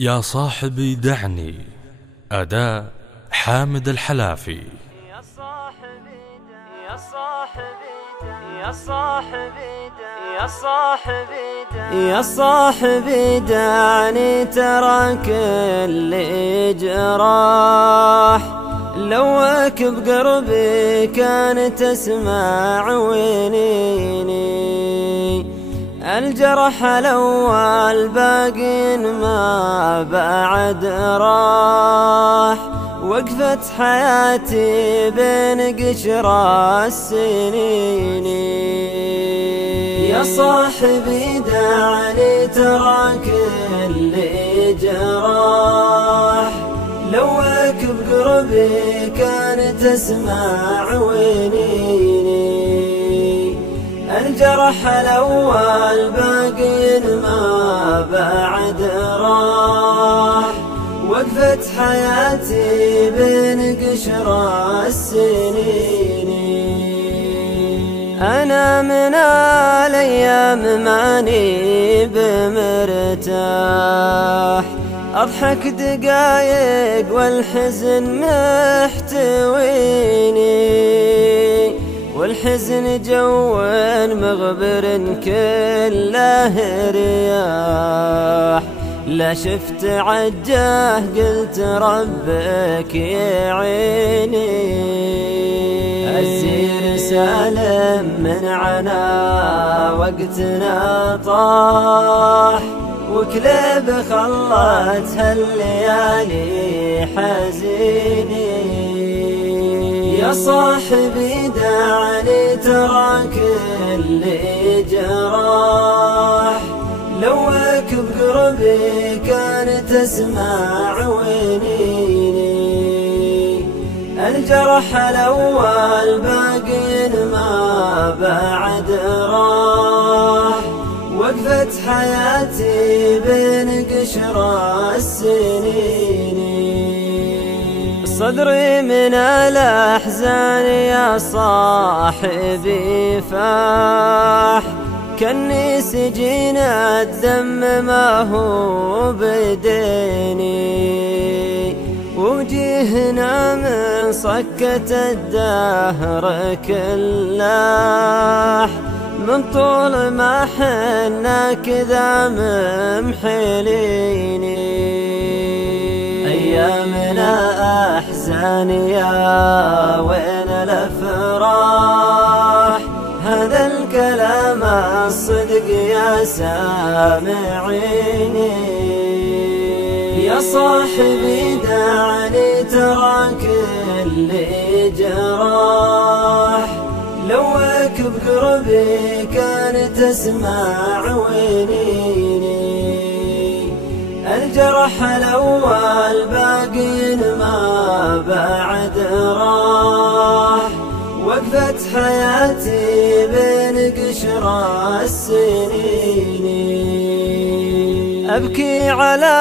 يا صاحبي دعني. أداء حامد الحلافي. يا صاحبي يا صاحبي يا صاحبي يا صاحبي يا صاحبي دعني، ترى كل جراح لوك بقربي كان تسمع وينيني. الجرح الأول باقي ما بعد راح، وقفت حياتي بين قشرة السنين. يا صاحبي دعني، ترى كل جراح لوك بقربي كان تسمع وينيني. الجرح الأول باقي ما بعد راح، وقفت حياتي بين قشرة السنين. أنا من الأيام ماني بمرتاح، أضحك دقايق والحزن محتويني، والحزن جو مغبر كله رياح. لا شفت عجاه قلت ربك يعيني. الزير سالم من عنا وقتنا طاح، وكليب خلتها الليالي حزيني. يا صاحبي دعني، ترى كل جراح لوك بقربي كان تسمع وينيني. الجرح الأول باقي ما بعد راح، وقفت حياتي بين قشرة السنين. صدري من الأحزان يا صاحبي فاح، كني سجين الدم ما هو بديني. وجيهنا من صكة الدهر كلاح، من طول ما حنا كذا ممحليني. أيامنا أحزان يا وين الأفراح، هذا الكلام الصدق يا سامعيني. يا صاحبي دعني، ترى كل جراح لوك بقربي كان تسمع وينيني. الجرح الأول باقي ما بعد راح، وقفت حياتي بين قشرة السنين. أبكي على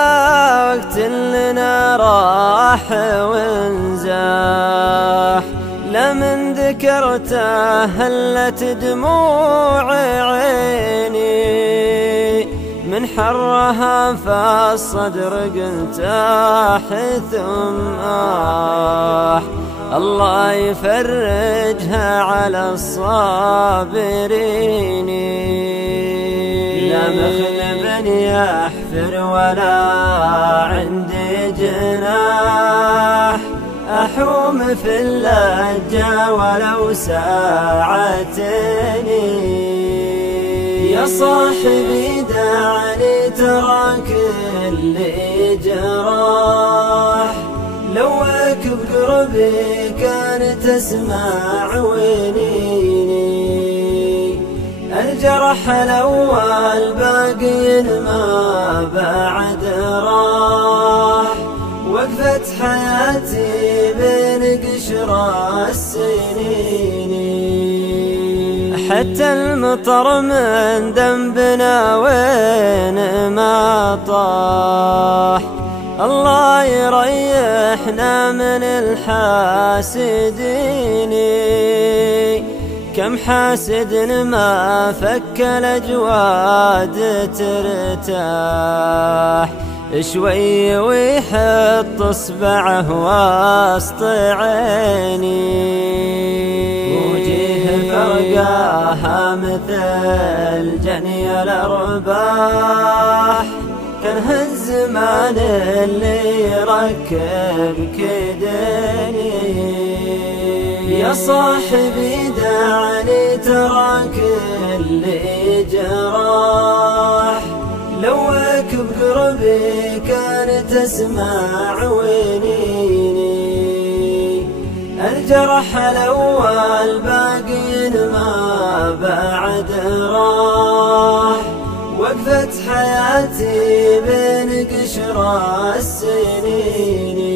وقت لنا راح وانزاح، لمن ذكرته هلت دموع عيني. من حرها فالصدر قلت ثم الله يفرجها على الصابرين. لا مخلب يحفر ولا عندي جناح، أحوم في اللجة ولو ساعتين. يا صاحبي دعني، ترى كل جراح لوك بقربي كان تسمع وينيني. الجرح الأول باقي ما بعد راح، وقفت حياتي بين قشرة السنين. حتى المطر من ذنبنا وين ما طاح، الله يريحنا من الحاسدين. كم حاسد ما فك الأجواد ترتاح، شوي ويحط اصبعه وسط عيني، وجيه فرقاها مثل جني الارباح، كره الزمان اللي يركب كدني. يا صاحبي دعني تراك اللي جراح، لوك بقربي كان تسمع ونيني، الجرح الاول باقي ما بعد راح، وقفت حياتي بين قشر السنين.